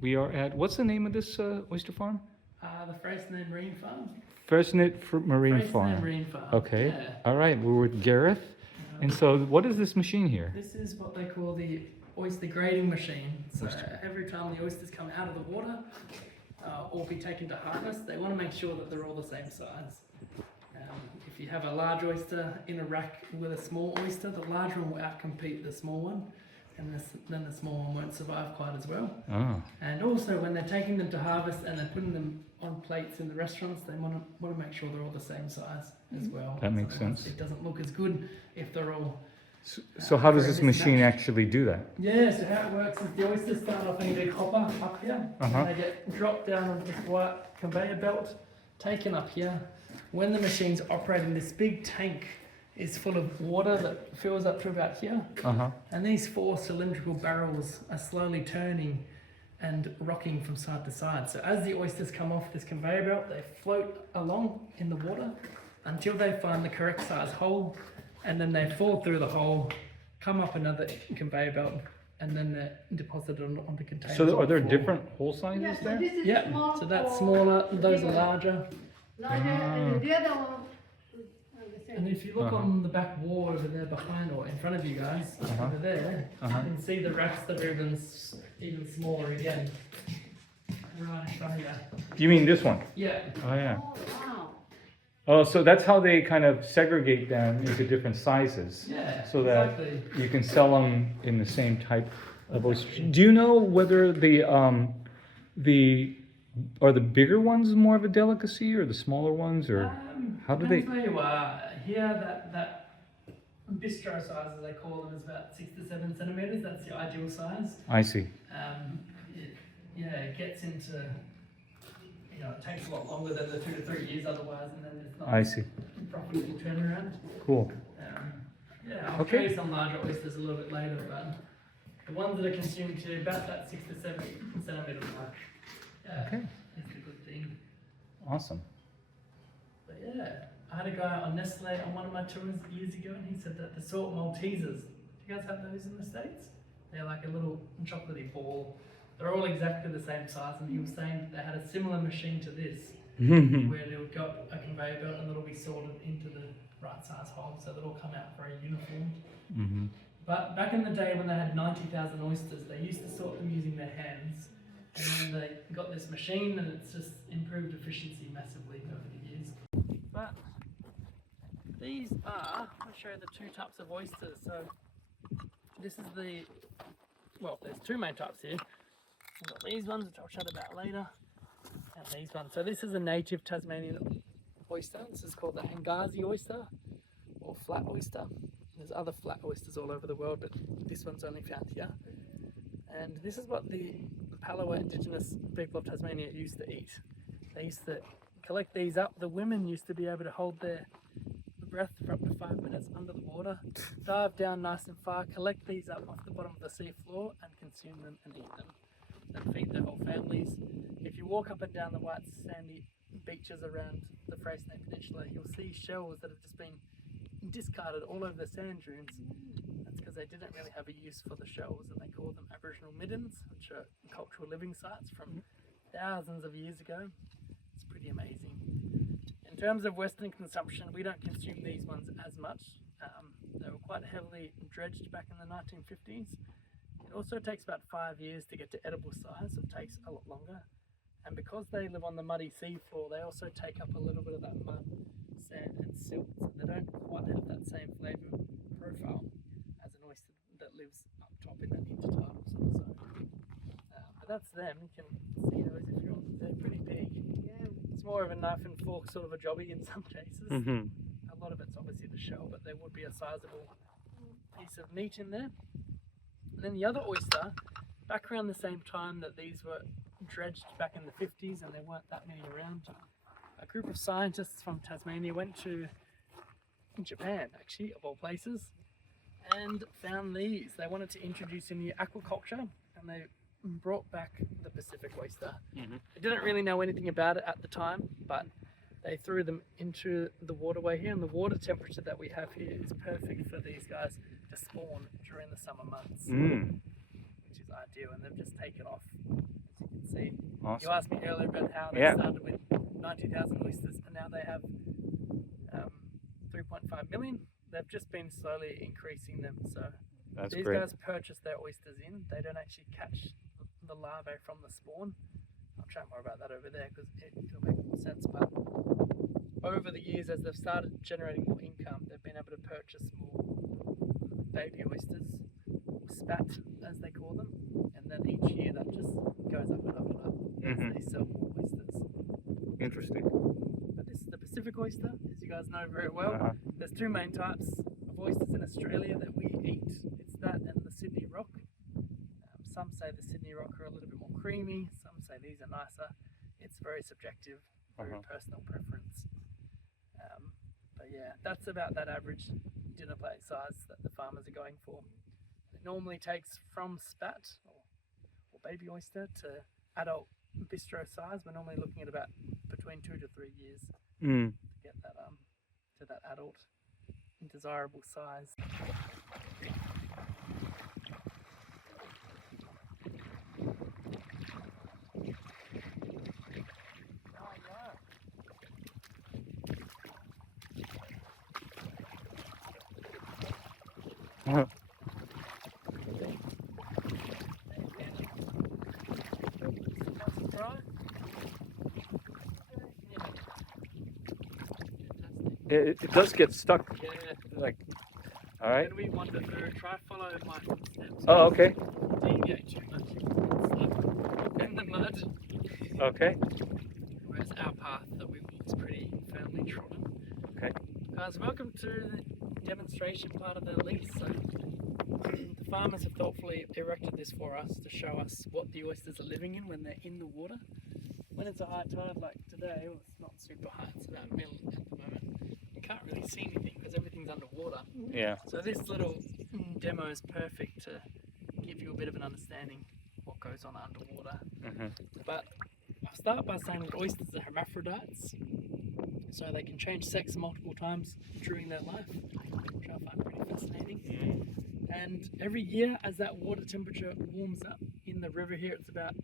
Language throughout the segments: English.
We are at, what's the name of this oyster farm? The Freycinet Marine Farm. Marine Freycinet Farm. Marine Farm. Okay. Yeah. All right. We're with Gareth. And so, what is this machine here? This is what they call the oyster grading machine. So every time the oysters come out of the water or be taken to harvest, they want to make sure that they're all the same size. If you have a large oyster in a rack with a small oyster, the larger one will outcompete the small one, and then the small one won't survive quite as well. Oh. And also, when they're taking them to harvest and they're putting them on plates in the restaurants, they want to make sure they're all the same size as well. That makes sense. It doesn't look as good if they're all. So how does this machine mismatched. actually do that? Yeah, so how it works is the oysters start off in a big hopper up here, Uh-huh. and they get dropped down on this white conveyor belt, taken up here. When the machine's operating, this big tank is full of water that fills up to about here, Uh-huh. and these 4 cylindrical barrels are slowly turning and rocking from side to side. So as the oysters come off this conveyor belt, they float along in the water until they find the correct size hole, and then they fall through the hole, come up another conveyor belt, and then they're deposited on the containers. So are there on the floor. different hole sizes Yeah, so there? this is Yeah, small so that's or smaller, those are bigger. larger. Larger, and the other one is the And same. if you look on the back wall over there behind or in front of you guys, over there, you can see the racks that are even smaller again. Right in front of you. You mean this one? Yeah. Oh, yeah. Oh, wow. Oh, so that's how they kind of segregate them into different sizes. Yeah, So that exactly. you can sell them in the same type of oyster. Do you know whether the are the bigger ones more of a delicacy or the smaller ones, or how do they? Depends where you are. Here, that bistro size, as they call them, is about 6 to 7 centimeters. That's the ideal size. I see. It gets into, it takes a lot longer than the 2 to 3 years otherwise, and then it's not I see. profitable turnaround. Cool. I'll show you some larger oysters a little bit later, but the ones that are consumed to about that 6 to 7 centimeter mark. Okay. It's a good thing. Awesome. But yeah, I had a guy on Nestle on one of my tours years ago, and he said that the salt Maltesers, do you guys have those in the States? They're like a little chocolatey ball. They're all exactly the same size, and he was saying that they had a similar machine to this, where they would go up a conveyor belt and it'll be sorted into the right size hole, so they'll all come out very uniform. Mm-hmm. But back in the day when they had 90,000 oysters, they used to sort them using their hands, and then they got this machine, and it's just improved efficiency massively over the years. But these are, I'll show you the 2 types of oysters. So this is there's 2 main types here. We've got these ones, which I'll chat about later, and these ones. So this is a native Tasmanian oyster. This is called the Hangazi oyster, or flat oyster. There's other flat oysters all over the world, but this one's only found here. And this is what the Palawa indigenous people of Tasmania used to eat. They used to collect these up. The women used to be able to hold their breath for up to 5 minutes under the water, dive down nice and far, collect these up off the bottom of the sea floor, and consume them and eat them. And feed their whole families. If you walk up and down the white sandy beaches around the Freycinet Peninsula, you'll see shells that have just been discarded all over the sand dunes. That's because they didn't really have a use for the shells, and they call them Aboriginal middens, which are cultural living sites from thousands of years ago. It's pretty amazing. In terms of Western consumption, we don't consume these ones as much. They were quite heavily dredged back in the 1950s. It also takes about 5 years to get to edible size, so it takes a lot longer. And because they live on the muddy seafloor, they also take up a little bit of that mud, sand and silt, so they don't quite have that same flavour profile as an oyster that lives up top in that intertidal sort of zone. But that's them. You can see those if you want. They're pretty big. Yeah. It's more of a knife and fork sort of a jobby in some cases. Mm-hmm. A lot of it's obviously the shell, but there would be a sizable piece of meat in there. And then the other oyster, back around the same time that these were dredged back in the 50s, and there weren't that many around, a group of scientists from Tasmania went to Japan, actually, of all places, and found these. They wanted to introduce a new aquaculture, and they brought back the Pacific oyster. Mm-hmm. They didn't really know anything about it at the time, but they threw them into the waterway here, and the water temperature that we have here is perfect for these guys to spawn during the summer months, which is ideal. And they've just taken off, as you Awesome. You asked me earlier about how they Yeah. started with 90,000 oysters and now they have 3.5 million. They've just been slowly increasing them. So That's these great. guys purchase their oysters in. They don't actually catch the larvae from the spawn. I'll chat more about that over there because it'll make more sense. But over the years, as they've started generating more income, they've been able to purchase more baby oysters, or spat as they call them, and then each year that just goes up and up and up as they sell more oysters. Interesting. But this is the Pacific oyster, as you guys know very well. Uh-huh. There's two main types of oysters in Australia that we eat. It's that and the Sydney Rock. Some say the Sydney Rock are a little bit more creamy, some say these are nicer. It's very subjective, very personal preference. But yeah, that's about that average dinner plate size that the farmers are going for. It normally takes from spat or baby oyster to adult bistro size. We're normally looking at about between 2 to 3 years to get that to that adult desirable size. It does get stuck. Yeah. Like, all right. When we wander through, try follow my footsteps. Oh, okay. Deviate too much, you can slip in the mud. Okay. Whereas our path that we walk is pretty firmly trodden. Okay. Guys, welcome to the demonstration part of the lease. So, the farmers have thoughtfully erected this for us to show us what the oysters are living in when they're in the water. When it's a high tide like today, well, it's not super high, it's about middle at the moment. You can't really see anything because everything's underwater. Yeah. So this little demo is perfect to give you a bit of an understanding of what goes on underwater. But I'll start by saying that oysters are hermaphrodites, so they can change sex multiple times during their life, which I find pretty fascinating. And every year, as that water temperature warms up in the river here, it's about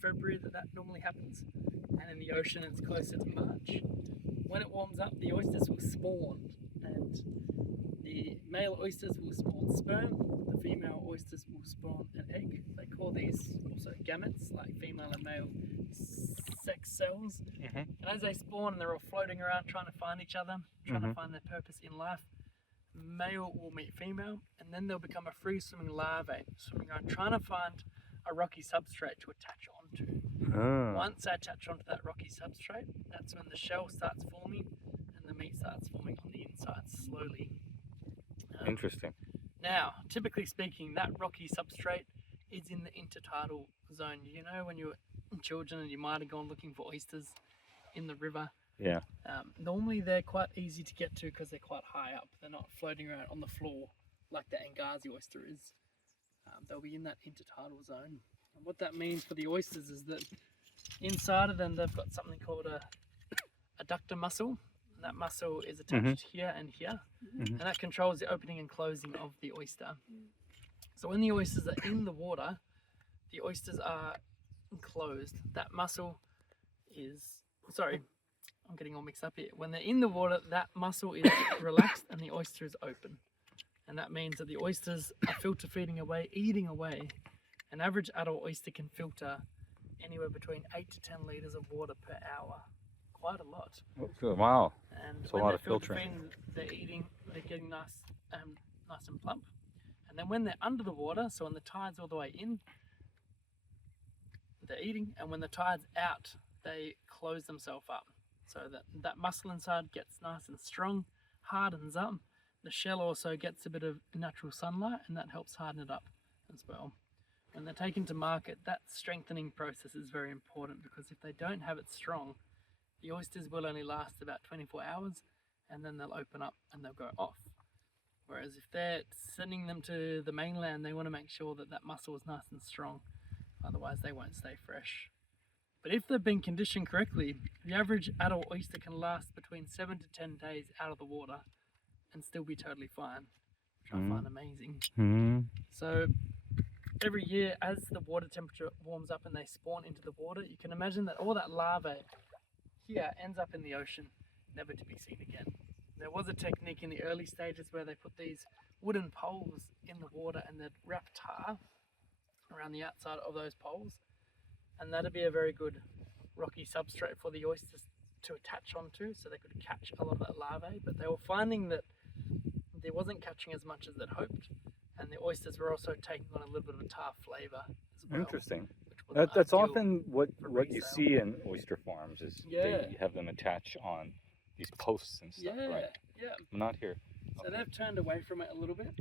February that normally happens, and in the ocean it's closer to March. When it warms up, the oysters will spawn, and the male oysters will spawn sperm, the female oysters will spawn an egg. They call these also gametes, like female and male sex cells. And as they spawn, they're all floating around trying to find each other, trying to find their purpose in life. Male will meet female, and then they'll become a free swimming larvae, swimming around trying to find a rocky substrate to attach onto. Once they attach onto that rocky substrate, that's when the shell starts forming and the meat starts forming on the inside slowly. Interesting. Now, typically speaking, that rocky substrate is in the intertidal zone. You know, when you were children and you might have gone looking for oysters in the river. Yeah. Normally they're quite easy to get to because they're quite high up. They're not floating around on the floor like the Angazi oyster is. They'll be in that intertidal zone. And what that means for the oysters is that inside of them they've got something called a adductor muscle. And that muscle is attached here and here, and that controls the opening and closing of the oyster. So when the oysters are in the water, the oysters are closed. That muscle is, sorry, I'm getting all mixed up here. When they're in the water, that muscle is relaxed and the oyster is open. And that means that the oysters are filter feeding away, eating away. An average adult oyster can filter anywhere between 8 to 10 litres of water per hour. Quite a lot. Wow. And That's a when lot they're of filtering. feeding, they're eating, they're getting nice and plump. And then when they're under the water, so when the tide's all the way in, they're eating, and when the tide's out, they close themselves up. So that muscle inside gets nice and strong, hardens up. The shell also gets a bit of natural sunlight, and that helps harden it up as well. When they're taken to market, that strengthening process is very important, because if they don't have it strong, the oysters will only last about 24 hours, and then they'll open up and they'll go off. Whereas if they're sending them to the mainland, they want to make sure that that muscle is nice and strong, otherwise they won't stay fresh. But if they've been conditioned correctly, the average adult oyster can last between 7 to 10 days out of the water and still be totally fine, which I find amazing. So every year as the water temperature warms up and they spawn into the water, you can imagine that all that larvae here ends up in the ocean, never to be seen again. There was a technique in the early stages where they put these wooden poles in the water and they'd wrap tar around the outside of those poles, and that'd be a very good rocky substrate for the oysters to attach onto so they could catch a lot of that larvae. But they were finding that they wasn't catching as much as they'd hoped, and the oysters were also taking on a little bit of a tar flavour as well. Interesting. Which wasn't That's ideal often what you resale. see in oyster farms is Yeah. they have them attach on these posts and stuff, Yeah, right? yeah. Not here. So they've turned away from it a little bit.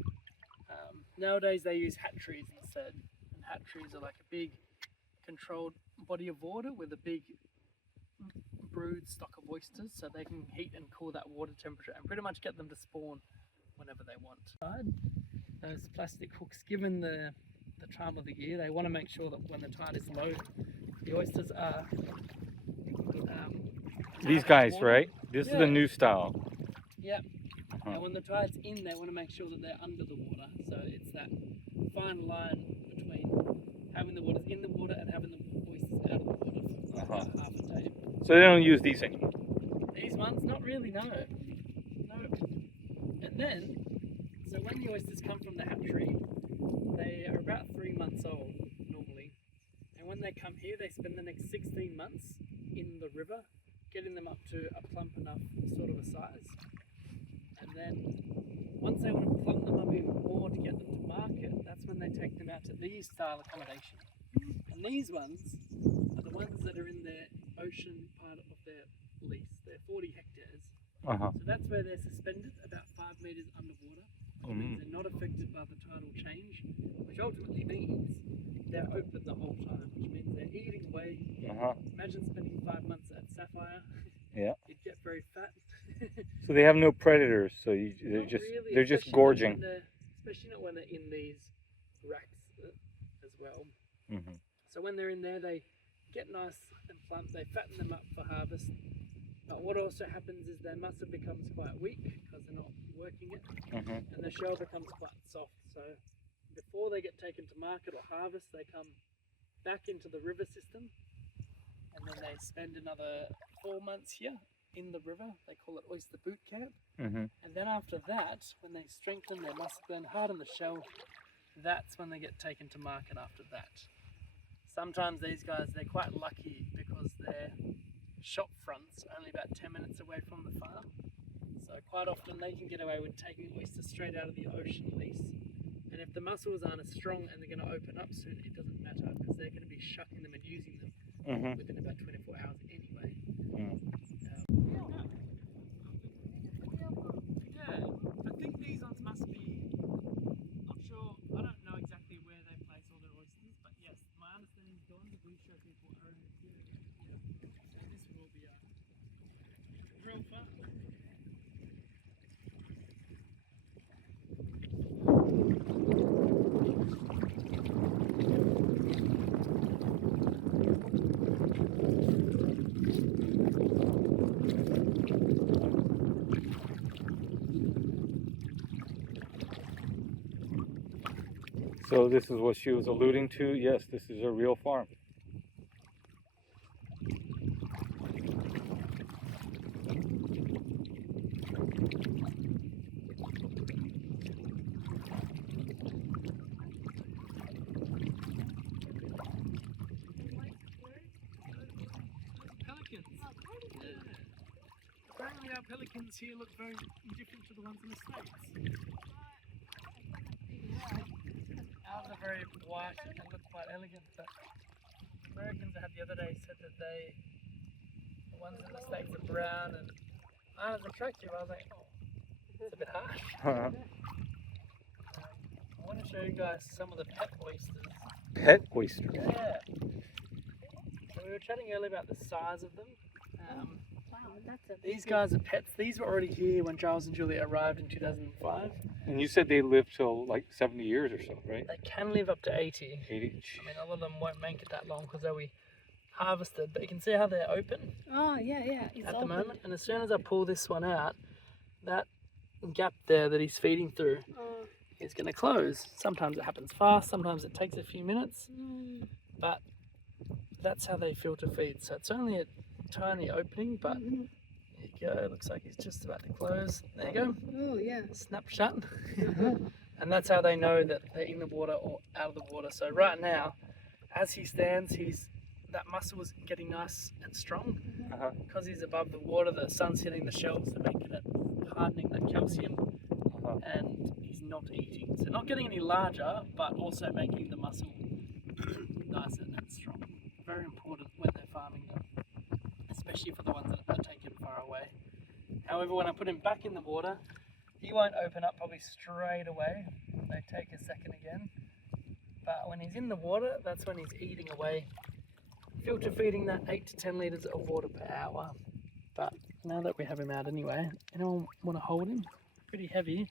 Nowadays they use hatcheries instead. And hatcheries are like a big controlled body of water with a big brood stock of oysters, so they can heat and cool that water temperature and pretty much get them to spawn whenever they want. Those plastic hooks, given the time of the year, they want to make sure that when the tide is low, the oysters are These guys, water. right? This is the new style. Yeah. Uh-huh. And when the tide's in, they want to make sure that they're under the water. So it's that fine line between having the waters in the water and having the oysters out of the water for about half a day. So they don't use these anymore. These ones, not really, no. No. And then, so when the oysters come from the hatchery, they are about 3 months old normally. And when they come here, they spend the next 16 months in the river, getting them up to a plump enough sort of a size. And then once they want to plump them up even more to get them to market, that's when they take them out to these style accommodation. And these ones are the ones that are in their ocean part of their lease. They're 40 hectares. Uh-huh. So that's where they're suspended about 5 meters underwater. Which means they're not affected by the tidal change, which ultimately means they're open the whole time, which means they're eating away. Uh-huh. Imagine spending 5 months at Sapphire. Yeah. You'd get very fat. So they have no predators, so they're Not just really, they're just especially gorging. especially not when they're in these racks as well. Mm-hmm. So when they're in there, they get nice and plump. They fatten them up for harvest. But what also happens is their muscle becomes quite weak because they're not working it, Mm-hmm. and the shell becomes quite soft. So before they get taken to market or harvest, they come back into the river system, and then they spend another 4 months here in the river. They call it oyster boot camp. Mm-hmm. And then after that, when they strengthen their muscle and harden the shell, that's when they get taken to market after that. Sometimes these guys, they're quite lucky because their shop front's only about 10 minutes away from the farm. So quite often they can get away with taking oysters straight out of the ocean lease. And if the mussels aren't as strong and they're going to open up soon, it doesn't matter because they're going to be shucking them and using them within about 24 hours anyway. Yeah, I think these ones must be, not sure, I don't know exactly where they place all their oysters, but yes, my understanding is the ones that we show people are in here. And this will be a real farm. So this is what she was alluding to. Yes, this is a real farm. Pelicans. Yeah. Apparently our pelicans here look very different to the ones in the States. Ours are very white and look quite elegant, but Americans I had the other day said that the ones in the States are brown and aren't as attractive. I was like, oh, it's a bit harsh. I want to show you guys some of the pet oysters. Pet oyster. Yeah. So we were chatting earlier about the size of them. Wow, that's a These guys are pets. These were already here when Charles and Julia arrived in 2005. And you said they live till like 70 years or so, right? They can live up to 80. 80. I mean, a lot of them won't make it that long because they'll be harvested, but you can see how they're open Oh, yeah. It's at the open. moment. And as soon as I pull this one out, that gap there that he's feeding through, is going to close. Sometimes it happens fast, sometimes it takes a few minutes, but that's how they filter feed. So it's only a tiny opening, but here you go. Looks like he's just about to close. There you go. Oh, yeah. Snap shut. And that's how they know that they're in the water or out of the water. So right now, as he stands, that muscle is getting nice and strong. Because he's above the water, the sun's hitting the shells, they're making it, hardening that calcium, and he's not eating. So not getting any larger, but also making the muscle nice and strong. Very important when they're farming them, especially for the ones that are taken far away. However, when I put him back in the water, he won't open up probably straight away. They take a second again. But when he's in the water, that's when he's eating away, filter feeding that 8 to 10 litres of water per hour. But now that we have him out anyway, anyone want to hold him? Pretty heavy.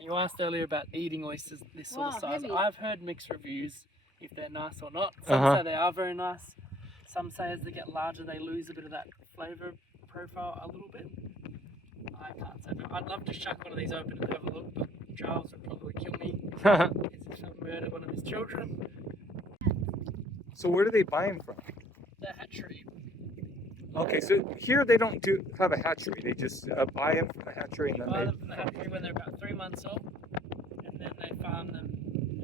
You asked earlier about eating oysters this sort of size. Heavy. I've heard mixed reviews if they're nice or not. Some say they are very nice. Some say as they get larger they lose a bit of that flavour profile a little bit. I can't say, but I'd love to shuck one of these open and have a look, but Charles would probably kill me if I murdered one of his children. So where do they buy them from? The hatchery. Okay, so here they don't have a hatchery. They just buy them from the hatchery and then Buy them from the hatchery when they're about 3 months old, and then they farm them,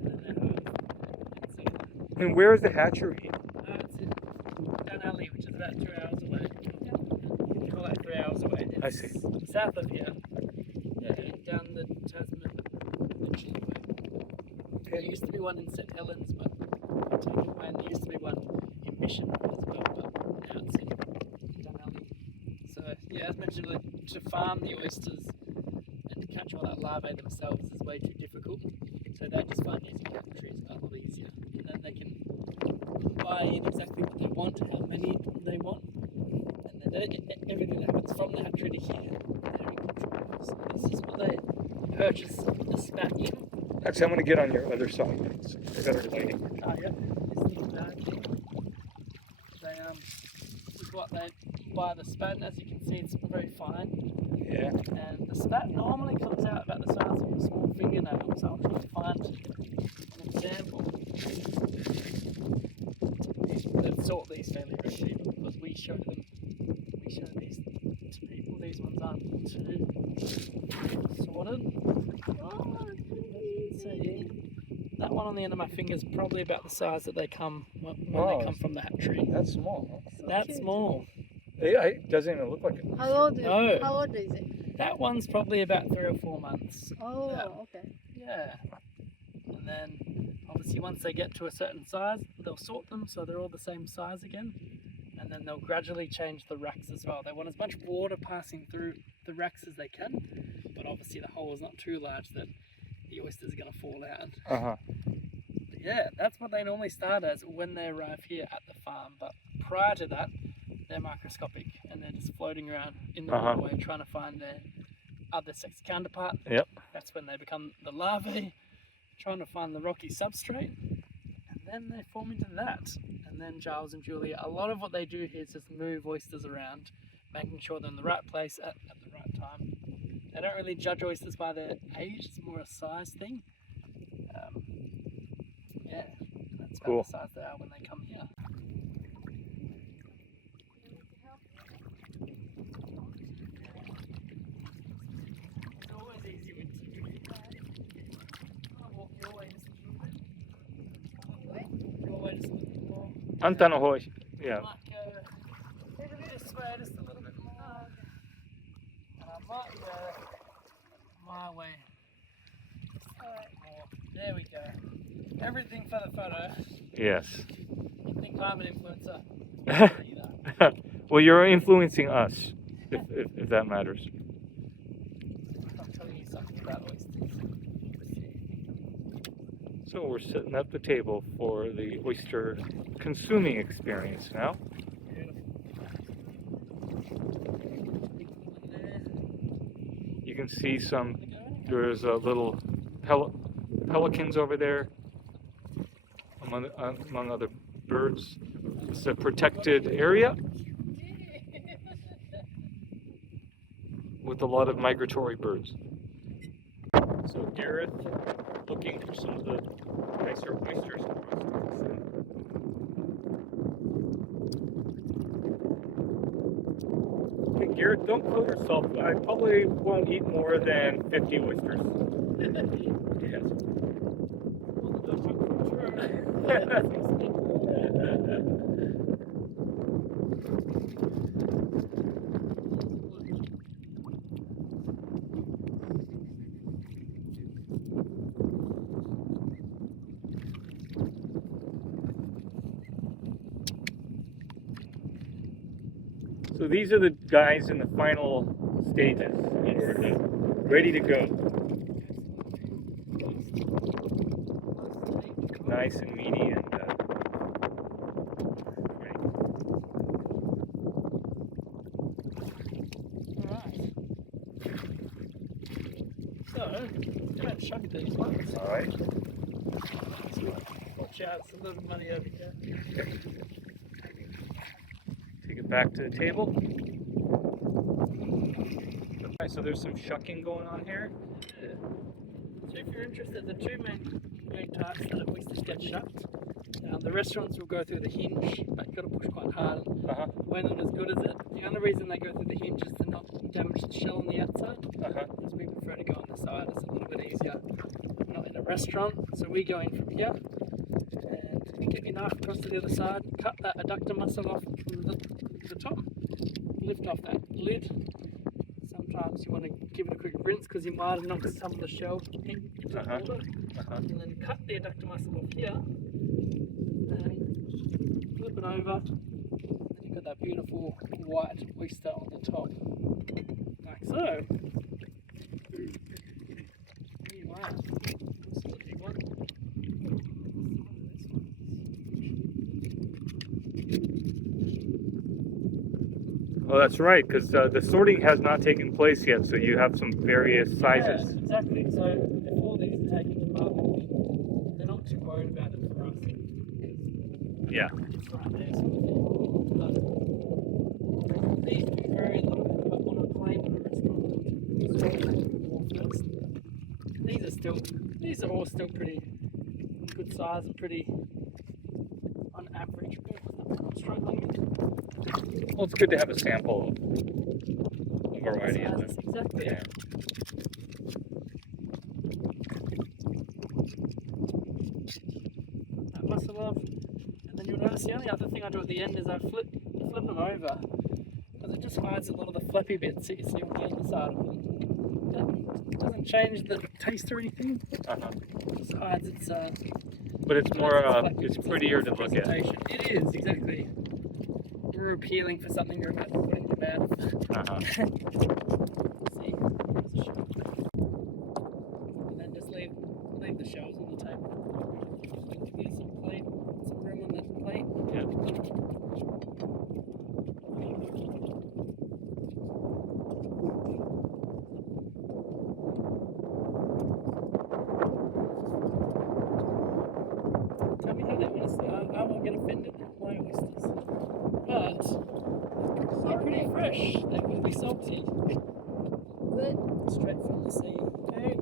and then they're home. And where is the hatchery? It's in Dunalley, which is about 2 hours away. You call that 3 hours away. It's I see. south of here. Yeah, down the Tasman way. There used to be one in St Helens, but taken away, and there used to be one in Mission as well, but now it's in Dunalley. So yeah, as mentioned, to farm the oysters and to catch all that larvae themselves is way too difficult. So they just find using hatcheries a lot easier, and then they can buy in exactly what they want, how many they want, and then everything that happens from the hatchery to here, they're in control. So this is what they purchase the spat in. Actually, I'm going to get on your other side. It's better lighting. Oh yeah, this little bag here. This is what they buy the spat, and as you can see, it's very fine. Yeah. And the spat normally comes out about the size of a small fingernail, so I'll try to find an example. They sort these fairly regularly because we show these to people. These ones aren't too sorted. See, that one on the end of my finger is probably about the size that they come when they come from the hatchery. That's small. That's small. It doesn't even look like it. How old is No. How old is it? That one's probably about 3 or 4 months. Oh, Yeah. okay. Yeah. And then obviously once they get to a certain size, they'll sort them so they're all the same size again. And then they'll gradually change the racks as well. They want as much water passing through the racks as they can, but obviously the hole is not too large that the oysters are going to fall out. But yeah, that's what they normally start as when they arrive here at the farm. But prior to that, they're microscopic and they're just floating around in the waterway trying to find their other sex counterpart. Yep. That's when they become the larvae, trying to find the rocky substrate, and then they form into that. And then Giles and Julia, a lot of what they do here is just move oysters around, making sure they're in the right place at the right time. They don't really judge oysters by their age, it's more a size thing. Yeah, that's about the size they are when they come here. It's always easy with you. I'll walk your way just a little bit. Your way just a little bit more. あんたの方、yeah. Might go this way just a little bit more. And I might go my way. More. There we go. Everything for the photo. Yes. You think I'm an influencer? Well, you're influencing us, if that matters. I'm telling you something about oysters. So we're setting up the table for the oyster consuming experience now. You can see there's a little pelicans over there, among other birds. It's a protected area with a lot of migratory birds. So Gareth looking for some of the nicer oysters for us to consume. Okay, Gareth, don't kill yourself. I probably won't eat more than 50 oysters. Yes. So these are the guys in the final stages, ready to go. Nice and meaty and great. Alright. So, go and chuck these ones. All right. Watch out, it's a little muddy over here. Take it back to the table. Alright, so there's some shucking going on here. So if you're interested, the two main types that oysters get shucked. The restaurants will go through the hinge, but you've got to push quite hard. We're not as good as it. The only reason they go through the hinge is to not damage the shell on the outside. Because we prefer to go on the side, it's a little bit easier. We're not in a restaurant, so we go in from here. And get your knife across to the other side, cut that adductor muscle off from the top, lift off that lid. Sometimes you want to give it a quick rinse because you might have knocked some of the shell in. And then cut the adductor muscle off here, and flip it over, and you've got that beautiful white oyster on the top, like so. Here you are. This is the big one. Oh, that's right, because the sorting has not taken place yet, so you have some various sizes. Yeah, exactly. So before these are taken to market, they're not too worried about it for us. Yeah. It's right there, sort of thing. But these do vary a little bit, but on a plane or a restaurant, these are all still pretty good size and pretty on average. I'm struggling with. Well, it's good to have a sample of a variety of them. Exactly. Yeah. That muscle off, and then you'll notice the only other thing I do at the end is I flip them over, because it just hides a lot of the flappy bits that you see on the underside of them. It doesn't change the taste or anything. It just hides its. But it's more, it's prettier to look at. It is, exactly. More appealing for something you're about to put in your mouth. See, there's a shell. And then just leave the shells on the table. Give some room on that plate. Yeah. Tell me how they honestly, I won't get offended with my oysters. But they're pretty fresh. They will be salty. Good. Straight from the sea. Okay.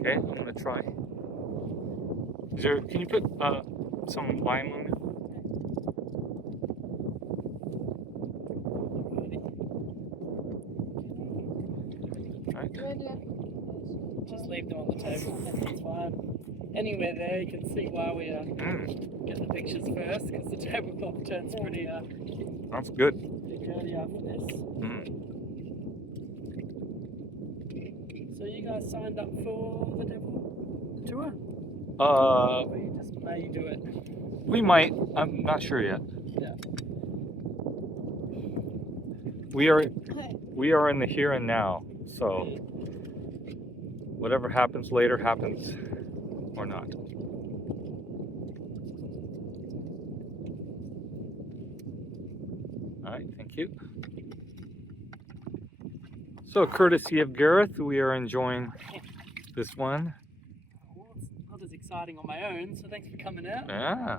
Okay, I'm gonna try. Can you put some lime on it? Alright. Just leave them on the table. That's fine. Anywhere there, you can see why we get the pictures first, because the tablecloth turns pretty That's good. dirty after this. So you guys signed up for the tour? Or you just may do it? We might. I'm not sure yet. Yeah. We are in the here and now, so whatever happens later happens or not. All right, thank you. So, courtesy of Gareth, we are enjoying this one. Well, it's not as exciting on my own, so thanks for coming out. Yeah.